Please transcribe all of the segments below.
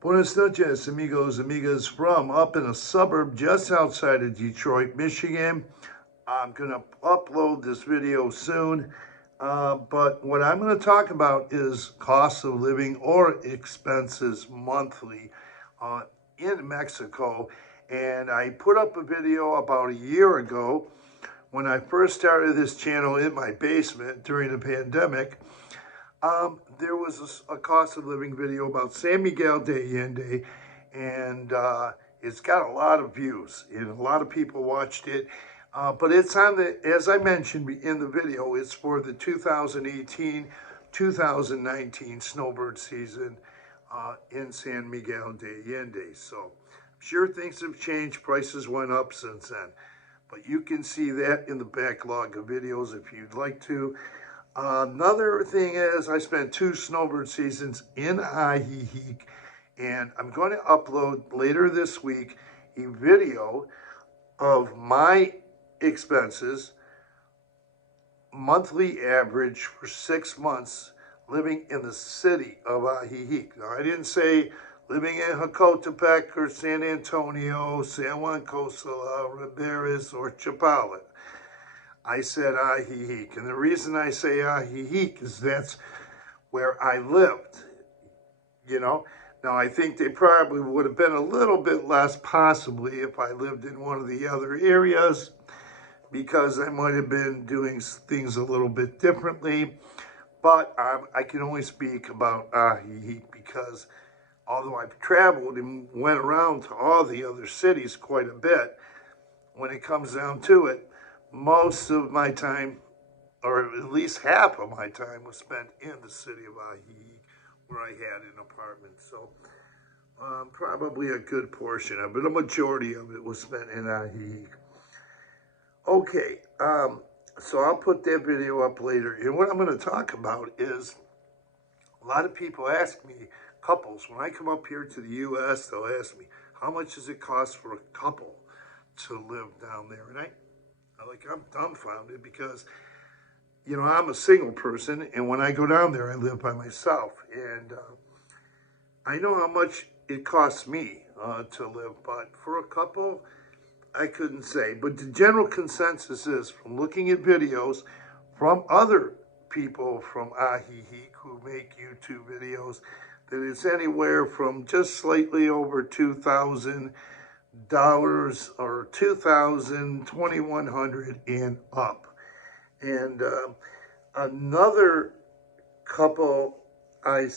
Buenas noches, amigos, amigas, from up in a suburb just outside of Detroit, Michigan. I'm going to upload this video soon, but what I'm going to talk about is cost of living or expenses monthly uh, in Mexico. And I put up a video about a year ago when I first started this channel in my basement during the pandemic. There was a cost of living video about San Miguel de Allende, and it's got a lot of views, and a lot of people watched it. But it's on the, as I mentioned in the video, it's for the 2018-2019 snowbird season in San Miguel de Allende. So I'm sure things have changed. Prices went up since then. But you can see that in the backlog of videos if you'd like to. Another thing is I spent 2 snowbird seasons in Ajijic, and I'm going to upload later this week a video of my expenses, monthly average for 6 months living in the city of Ajijic. Now, I didn't say living in Jacotepec or San Antonio, San Juan Costa, Riberas, or Chapala. I said Ajijic, and the reason I say Ajijic is that's where I lived, you know. Now, I think they probably would have been a little bit less possibly if I lived in one of the other areas, because I might have been doing things a little bit differently. But I can only speak about Ajijic because although I've traveled and went around to all the other cities quite a bit, when it comes down to it, most of my time, or at least half of my time, was spent in the city of Ajijic, where I had an apartment. So probably a good portion of it, a majority of it was spent in Ajijic. Okay, so I'll put that video up later. And what I'm going to talk about is, a lot of people ask me, couples, when I come up here to the U.S., they'll ask me, how much does it cost for a couple to live down there? And I'm dumbfounded because, you know, I'm a single person, and when I go down there, I live by myself. And I know how much it costs me to live, but for a couple, I couldn't say. But the general consensus is, from looking at videos from other people from Ajijic who make YouTube videos, that it's anywhere from just slightly over $2,000 or 2,000, 2,100 and up. And another couple I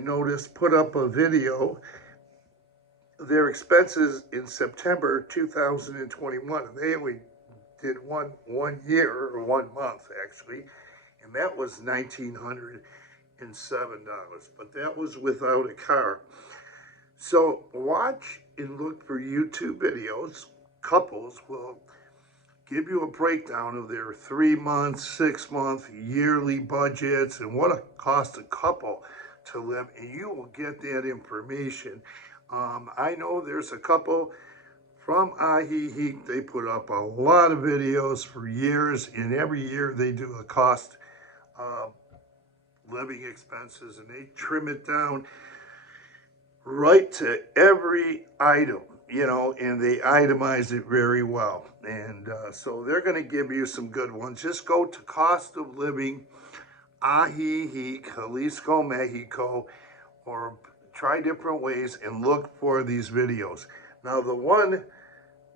noticed put up a video, their expenses in September 2021. They only did one year, or 1 month actually, and that was $1,907, but that was without a car. So watch and look for YouTube videos. Couples will give you a breakdown of their 3-month, 6-month, yearly budgets and what it costs a couple to live, and you will get that information. I know there's a couple from Ajijic. They put up a lot of videos for years, and every year they do a cost living expenses, and they trim it down right to every item, you know, and they itemize it very well. And so they're going to give you some good ones. Just go to Cost of Living Ajijic, Jalisco, Mexico, or try different ways and look for these videos. Now, the one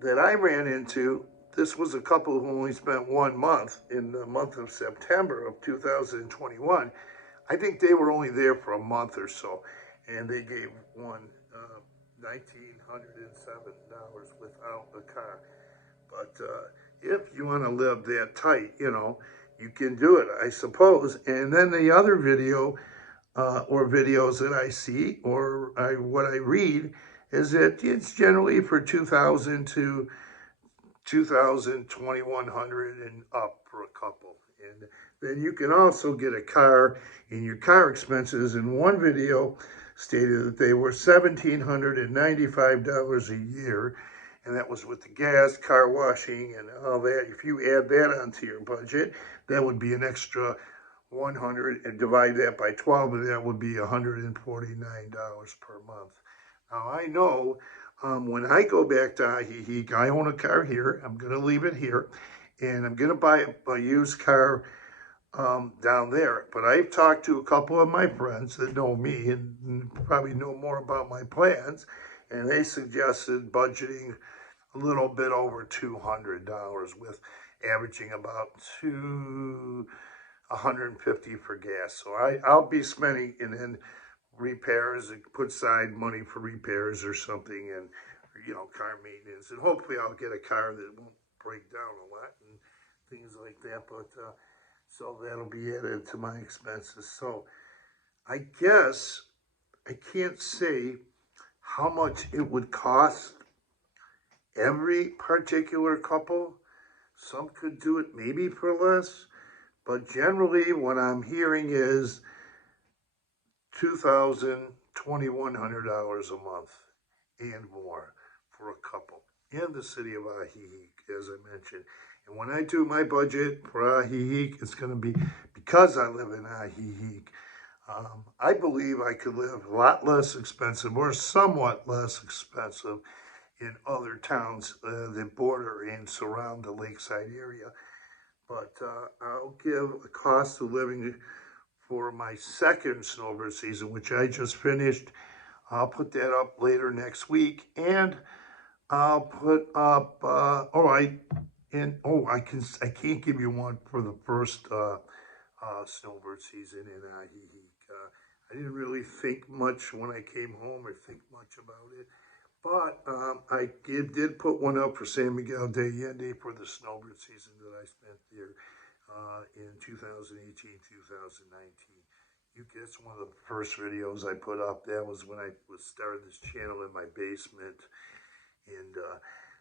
that I ran into, this was a couple who only spent 1 month in the month of September of 2021. I think they were only there for a month or so, and they gave one $1,907 without a car. But if you want to live that tight, you know, you can do it, I suppose. And then the other video or videos that I see or what I read is that it's generally for 2,000 to 2,000, 2,100 and up for a couple. And then you can also get a car, and your car expenses in one video stated that they were $1,795 a year, and that was with the gas, car washing, and all that. If you add that onto your budget, that would be an extra 100, and divide that by 12, and that would be $149 per month. Now I know when I go back to Ajijic, I own a car here. I'm going to leave it here, and I'm going to buy a used car down there. But I've talked to a couple of my friends that know me and probably know more about my plans, and they suggested budgeting a little bit over $200 with averaging about 150 for gas. So I'll be spending and then repairs and put aside money for repairs or something, and car maintenance, and hopefully I'll get a car that won't break down a lot and things like that. But so that'll be added to my expenses. So I guess I can't say how much it would cost every particular couple. Some could do it maybe for less, but generally what I'm hearing is $2,000, $2,100 a month and more for a couple in the city of Ajijic, as I mentioned. And when I do my budget for Ajijic, it's going to be, because I live in Ajijic, I believe I could live a lot less expensive or somewhat less expensive in other towns that border and surround the lakeside area. But I'll give a cost of living for my second snowbird season, which I just finished. I'll put that up later next week, and I'll put up. I can't give you one for the first snowbird season in Ajijic. I didn't really think much when I came home or think much about it. But I did put one up for San Miguel de Allende for the snowbird season that I spent there in 2018, 2019. It's one of the first videos I put up. That was when I started this channel in my basement. And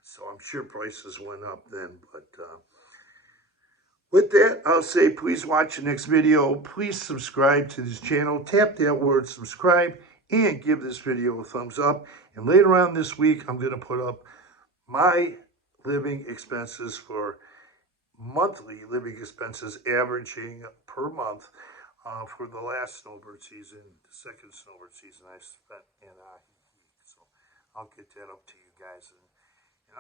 so I'm sure prices went up then. But with that, I'll say please watch the next video. Please subscribe to this channel. Tap that word subscribe and give this video a thumbs up. And later on this week, I'm going to put up my living expenses for monthly living expenses averaging per month for the last snowbird season, the second snowbird season I spent in Ajijic. So I'll get that up to you guys. And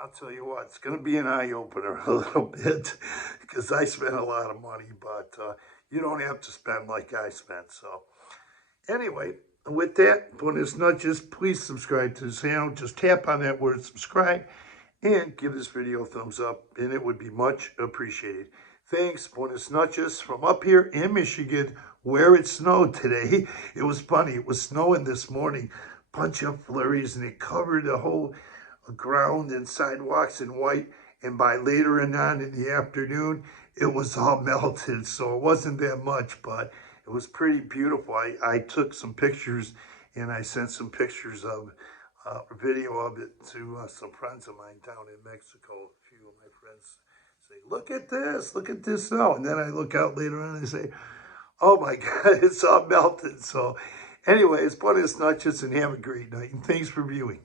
I'll tell you what, it's going to be an eye-opener a little bit because I spent a lot of money, but you don't have to spend like I spent. So anyway, with that, Buenos Nudges, please subscribe to the channel. Just tap on that word subscribe and give this video a thumbs up, and it would be much appreciated. Thanks, Buenos Nudges, from up here in Michigan, where it snowed today. It was funny. It was snowing this morning, bunch of flurries, and it covered the whole ground and sidewalks in white. And by later on in the afternoon, it was all melted. So it wasn't that much, but it was pretty beautiful. I took some pictures, and I sent some pictures of a video of it to some friends of mine down in Mexico. A few of my friends say, look at this snow. And then I look out later on and I say, oh my God, it's all melted. So anyways, buenas noches and have a great night. And thanks for viewing.